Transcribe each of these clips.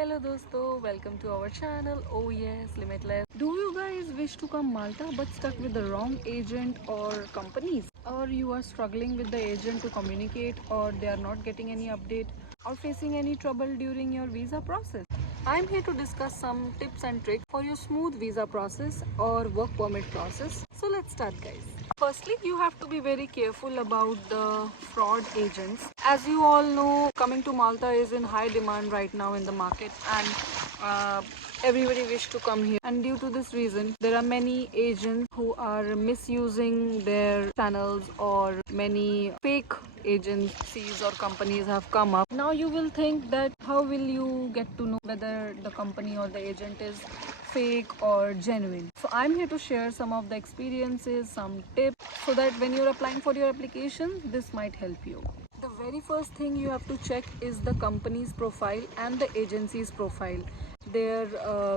Hello dosto, welcome to our channel. Oh yes, Limitless. Do you guys wish to come Malta but stuck with the wrong agent or companies? Or you are struggling with the agent to communicate, or they are not getting any update, or facing any trouble during your visa process? I'm here to discuss some tips and tricks for your smooth visa process or work permit process. So let's start, guys. Firstly, you have to be very careful about the fraud agents. As you all know, coming to Malta is in high demand right now in the market, and everybody wish to come here. And due to this reason, there are many agents who are misusing their channels, or many fake agencies or companies have come up. Now you will think that how will you get to know whether the company or the agent is fake or genuine? So I'm here to share some of the experiences, some tips, so that when you're applying for your application, this might help you. The very first thing you have to check is the company's profile and the agency's profile, their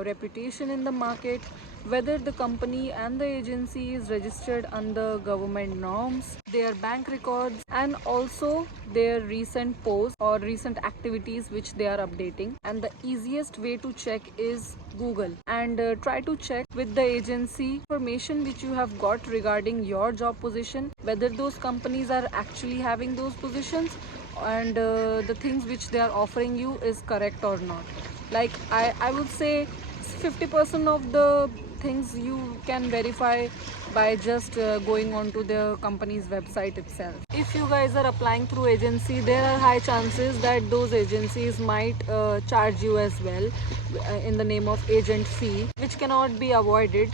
reputation in the market, whether the company and the agency is registered under government norms, their bank records, and also their recent posts or recent activities which they are updating. And the easiest way to check is Google, and try to check with the agency information which you have got regarding your job position, whether those companies are actually having those positions, and the things which they are offering you is correct or not. Like I would say 50% of the things you can verify by just going on to the company's website itself. If you guys are applying through agency, there are high chances that those agencies might charge you as well in the name of agent fee, which cannot be avoided.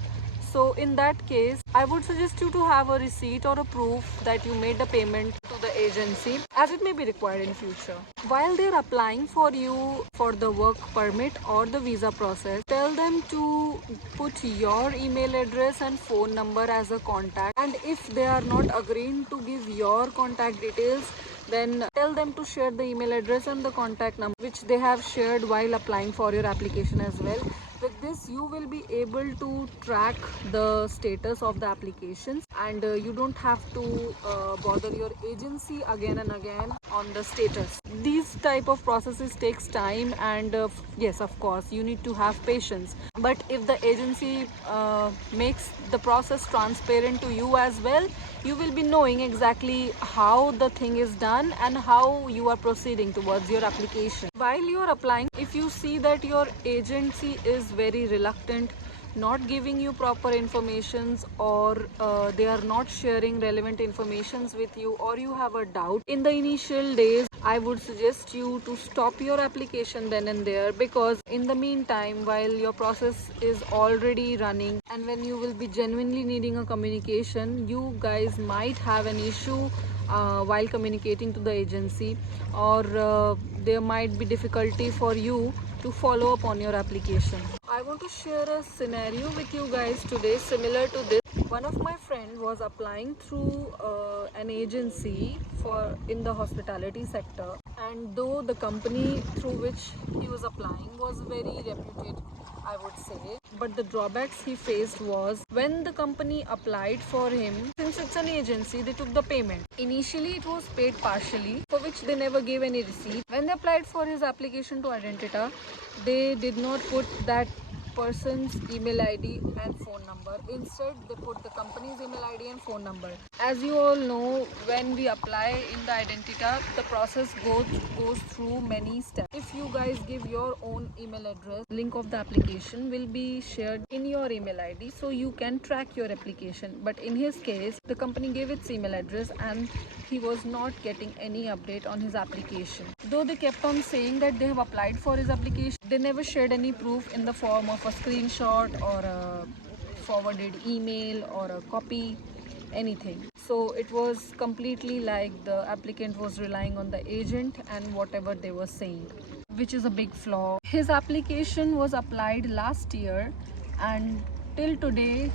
So in that case, I would suggest you to have a receipt or a proof that you made the payment to the agency, as it may be required in future. While they're applying for you for the work permit or the visa process, tell them to put your email address and phone number as a contact. And if they are not agreeing to give your contact details, then tell them to share the email address and the contact number which they have shared while applying for your application as well. With this, you will be able to track the status of the applications, and you don't have to bother your agency again and again on the status. These type of processes takes time, and yes, of course, you need to have patience. But if the agency makes the process transparent to you as well, you will be knowing exactly how the thing is done and how you are proceeding towards your application. While you are applying, if you see that your agency is very reluctant, not giving you proper informations, or they are not sharing relevant informations with you, or you have a doubt in the initial days, I would suggest you to stop your application then and there, because in the meantime, while your process is already running, and when you will be genuinely needing a communication, you guys might have an issue while communicating to the agency, or there might be difficulty for you to follow up on your application. I want to share a scenario with you guys today similar to this. One of my friend was applying through an agency for in the hospitality sector, and though the company through which he was applying was very reputed, I would say, but the drawbacks he faced was when the company applied for him, since it's an agency, they took the payment. Initially it was paid partially, for which they never gave any receipt. When they applied for his application to Identita, they did not put that person's email ID and phone number. Instead, they put the company's email ID and phone number. As you all know, when we apply in the Identita, the process goes through many steps. If you guys give your own email address, link of the application will be shared in your email ID, so you can track your application. But in his case, the company gave its email address and he was not getting any update on his application. Though they kept on saying that they have applied for his application, they never shared any proof in the form of a screenshot or a forwarded email or a copy, anything. So it was completely like the applicant was relying on the agent and whatever they were saying, which is a big flaw. His application was applied last year, and till today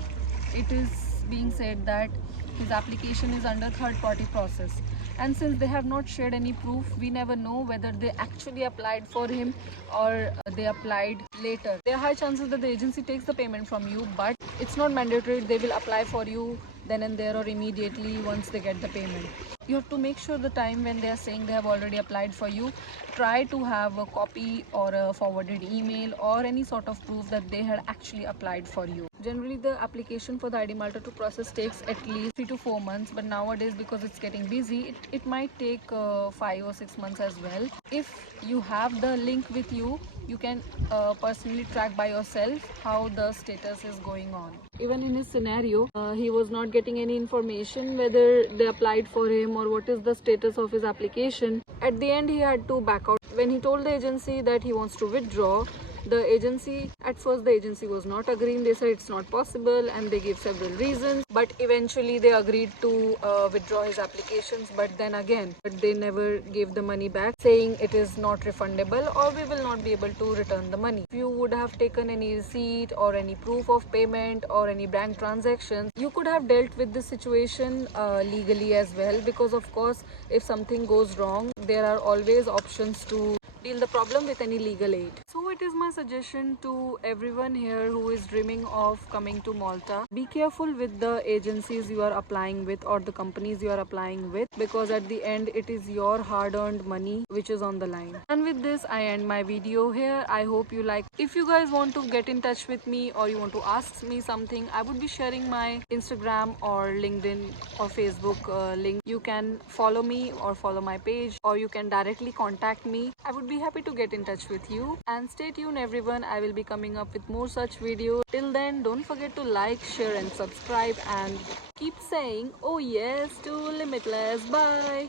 it is being said that his application is under third-party process. And since they have not shared any proof, we never know whether they actually applied for him or they applied later. There are high chances that the agency takes the payment from you, but it's not mandatory they will apply for you then and there or immediately once they get the payment. You have to make sure the time when they are saying they have already applied for you, try to have a copy or a forwarded email or any sort of proof that they had actually applied for you. Generally the application for the ID Malta to process takes at least 3 to 4 months, but nowadays because it's getting busy, it might take 5 or 6 months as well. If you have the link with you, you can personally track by yourself how the status is going on. Even in his scenario, he was not getting any information whether they applied for him or what is the status of his application. At the end, he had to back out. When he told the agency that he wants to withdraw, at first the agency was not agreeing. They said it's not possible and they gave several reasons, but eventually they agreed to withdraw his applications. But then again, they never gave the money back, saying it is not refundable or we will not be able to return the money. If you would have taken any receipt or any proof of payment or any bank transactions, you could have dealt with this situation legally as well, because of course if something goes wrong, there are always options to deal the problem with any legal aid. So it is my suggestion to everyone here who is dreaming of coming to Malta, be careful with the agencies you are applying with or the companies you are applying with, because at the end it is your hard-earned money which is on the line. And with this I end my video here. I hope you like. If you guys want to get in touch with me or you want to ask me something, I would be sharing my Instagram or LinkedIn or Facebook link. You can follow me or follow my page, or you can directly contact me. I would be happy to get in touch with you. And stay tuned everyone, I will be coming up with more such videos. Till then, don't forget to like, share and subscribe, and keep saying oh yes to Limitless. Bye.